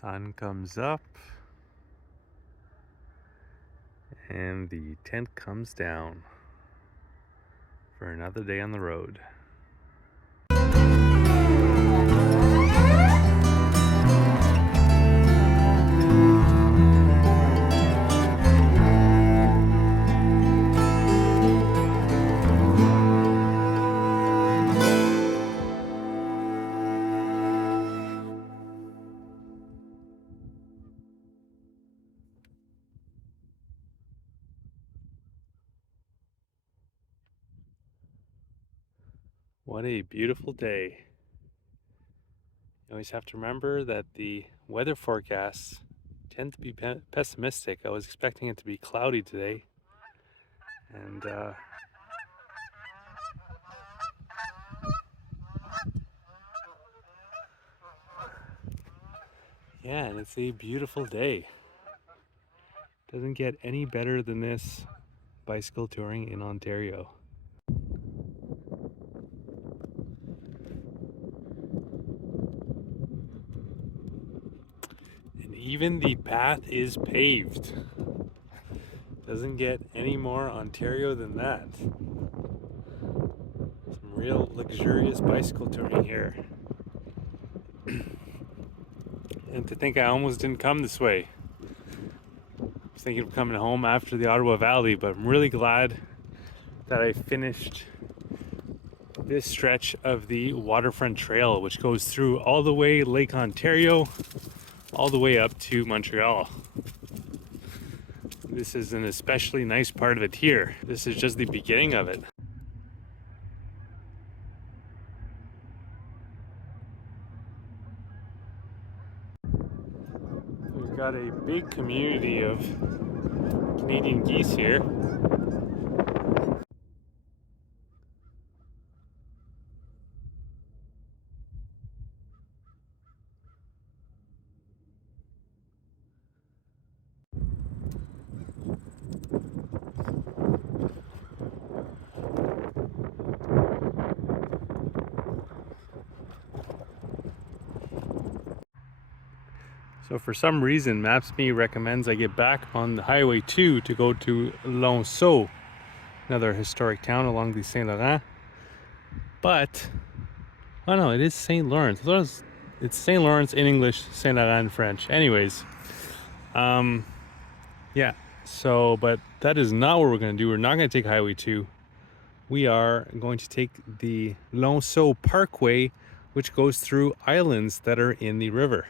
Sun comes up and the tent comes down for another day on the road. What a beautiful day. You always have to remember that the weather forecasts tend to be pessimistic. I was expecting it to be cloudy today, and yeah, and it's a beautiful day. Doesn't get any better than this bicycle touring in Ontario. And even the path is paved. Doesn't get any more Ontario than that. Some real luxurious bicycle touring here. And to think I almost didn't come this way. I was thinking of coming home after the Ottawa Valley, but I'm really glad that I finished this stretch of the waterfront trail, which goes through all the way Lake Ontario, all the way up to Montreal. This is an especially nice part of it here. This is just the beginning of it. We've got a big community of Canadian geese here. So for some reason, Maps.me recommends I get back on the Highway 2 to go to Lonceau, another historic town along the Saint-Laurent. But, oh no, it is St. Lawrence. It's St. Lawrence in English, Saint-Laurent in French. Anyways, yeah, so, but that is not what we're going to do. We're not going to take Highway 2. We are going to take the Lonceau Parkway, which goes through islands that are in the river.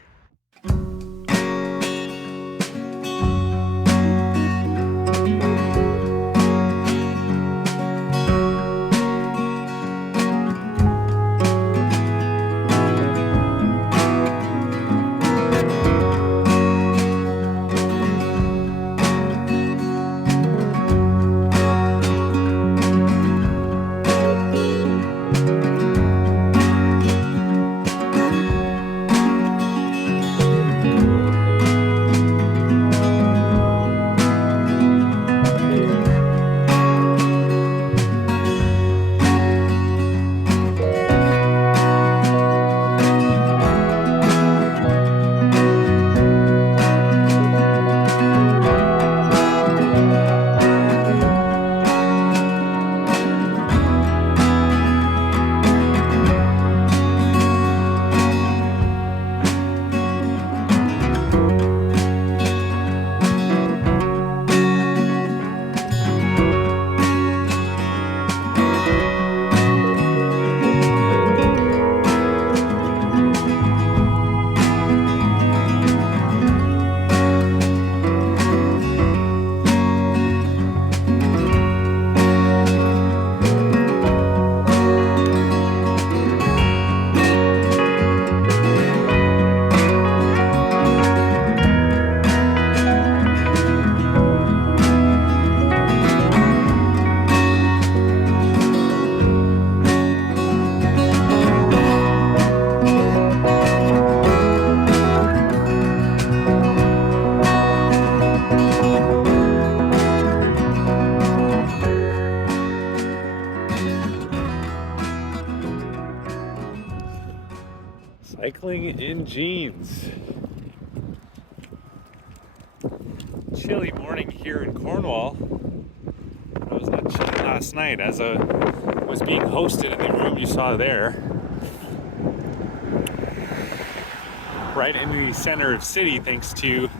Cycling in jeans. chilly morning here in Cornwall. It was not chilly last night as I was being hosted in the room you saw there. Right in the center of city, thanks to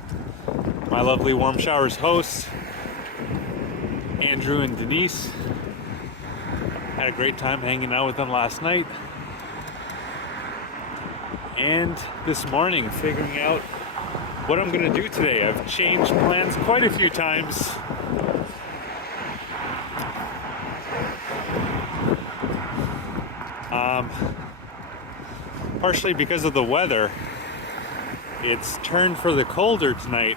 my lovely Warm Showers hosts, Andrew and Denise. Had a great time hanging out with them last night. And this morning, figuring out what I'm gonna do today. I've changed plans quite a few times. Partially because of the weather. It's turned for the colder tonight,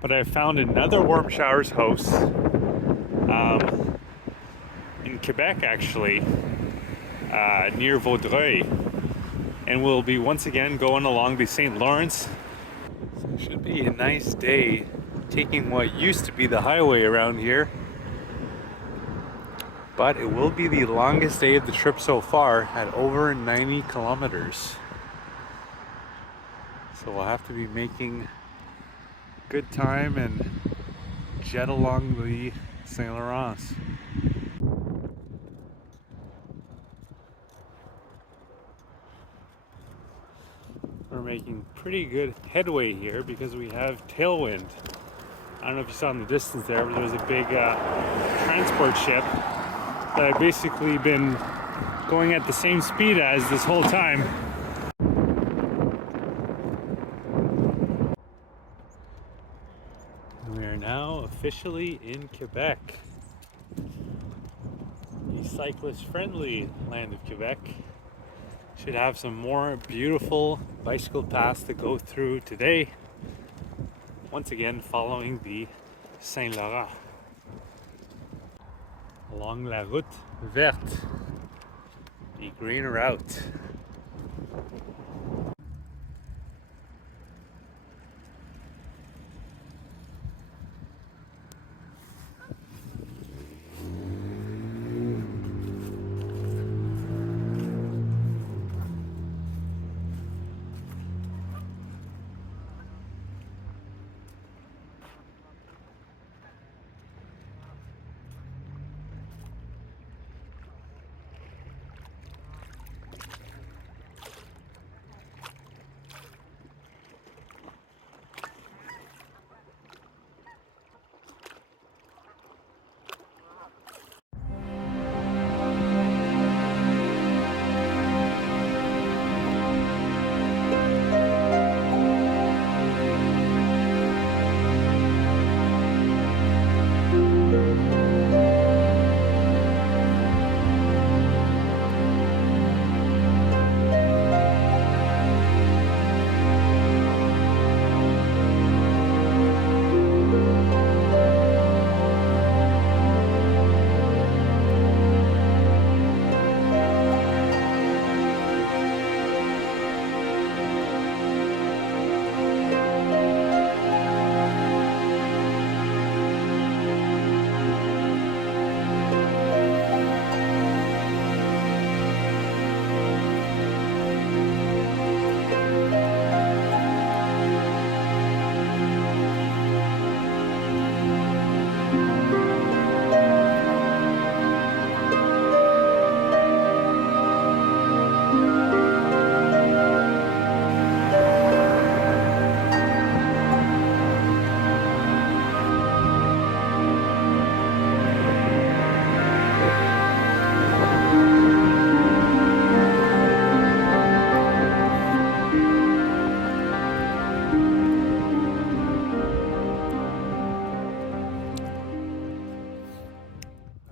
but I found another Warm Showers host in Quebec, actually, near Vaudreuil, and we'll be once again going along the Saint-Laurent. So it should be a nice day taking what used to be the highway around here, but it will be the longest day of the trip so far at over 90 kilometers. So we'll have to be making good time and jet along the Saint-Laurent. We're making pretty good headway here because we have tailwind. I don't know if you saw in the distance there, but there was a big transport ship that I've basically been going at the same speed as this whole time. We are now officially in Quebec, the cyclist-friendly land of Quebec. Should have some more beautiful bicycle paths to go through today. Once again, following the Saint-Laurent along la route verte, the green route.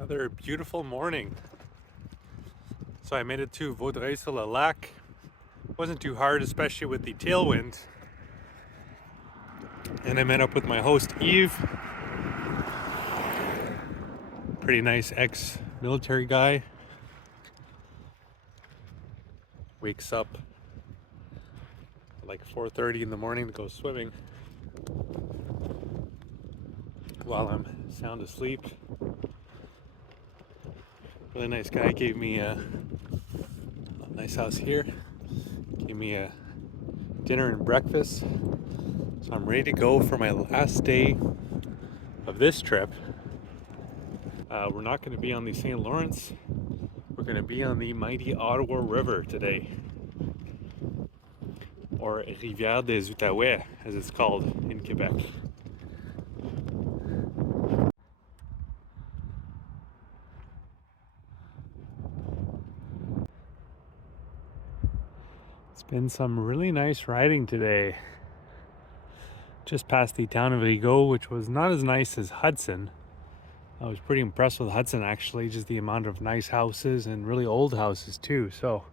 Another beautiful morning. So I made it to Vaudreuil-sur-le-Lac. Wasn't too hard, especially with the tailwind. And I met up with my host Yves. Pretty nice ex-military guy. Wakes up at like 4:30 in the morning to go swimming while I'm sound asleep. Really nice guy. Gave me a nice house here. Gave me a dinner and breakfast. So I'm ready to go for my last day of this trip. We're not going to be on the St. Lawrence. We're going to be on the mighty Ottawa River today, or Rivière des Outaouais, as it's called in Quebec. It's been some really nice riding today. Just past the town of Rigaud, which was not as nice as Hudson. I was pretty impressed with Hudson, actually, just the amount of nice houses and really old houses too. So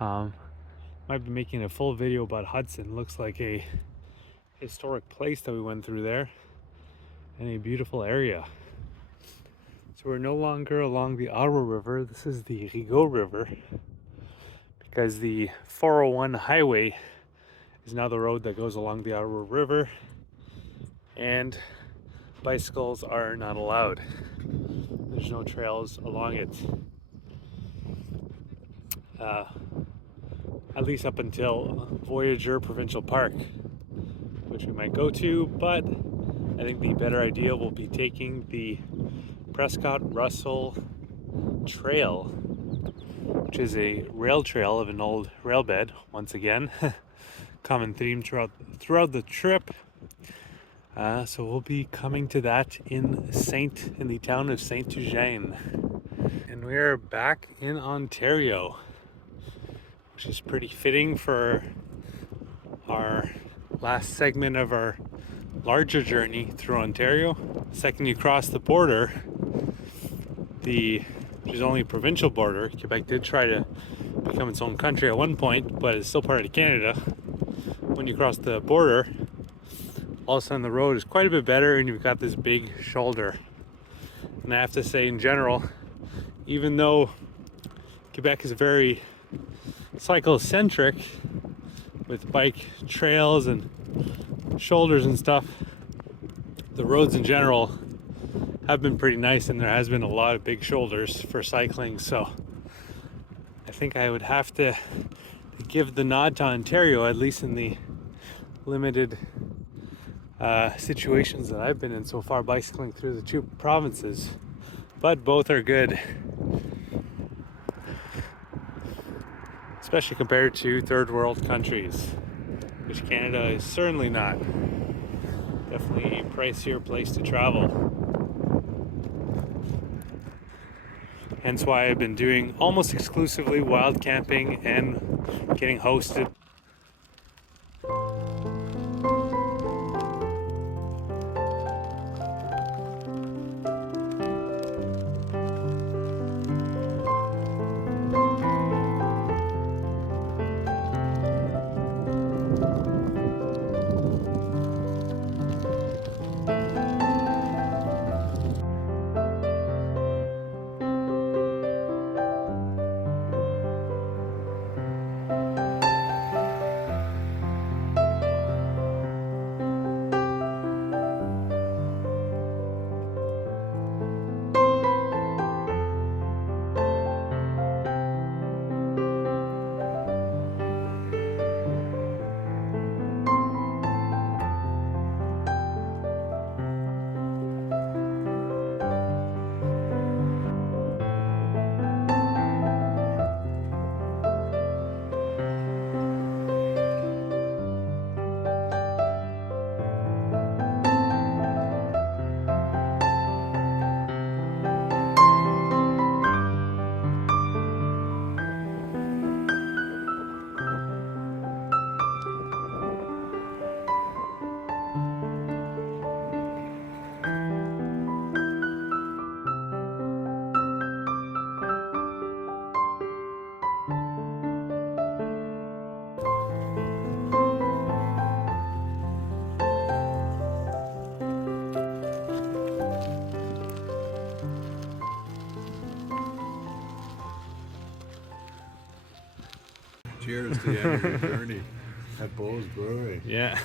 might be making a full video about Hudson. Looks like a historic place that we went through there, and a beautiful area. So we're no longer along the Ottawa River. This is the Rigaud River, because the 401 highway is now the road that goes along the Ottawa River, and bicycles are not allowed. There's no trails along it, at least up until Voyageur Provincial Park, which we might go to, but I think the better idea will be taking the Prescott Russell Trail, which is a rail trail of an old rail bed, once again. Common theme throughout the trip. So we'll be coming to that in the town of Saint-Eugène. And we are back in Ontario, which is pretty fitting for our last segment of our larger journey through Ontario. The second you cross the border, which is only a provincial border. Quebec did try to become its own country at one point, but it's still part of Canada. When you cross the border, all of a sudden the road is quite a bit better, and you've got this big shoulder. And I have to say, in general, even though Quebec is very cycle-centric with bike trails and shoulders and stuff, the roads in general have been pretty nice, and there has been a lot of big shoulders for cycling. So I think I would have to give the nod to Ontario, at least in the limited situations that I've been in so far, bicycling through the two provinces. But both are good, especially compared to third world countries, which Canada is certainly not. Definitely a pricier place to travel. Hence why I've been doing almost exclusively wild camping and getting hosted. Cheers to the end of your journey at Bowes Brewery. Yeah.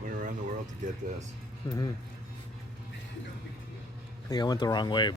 Went around the world to get this. I think I went the wrong way.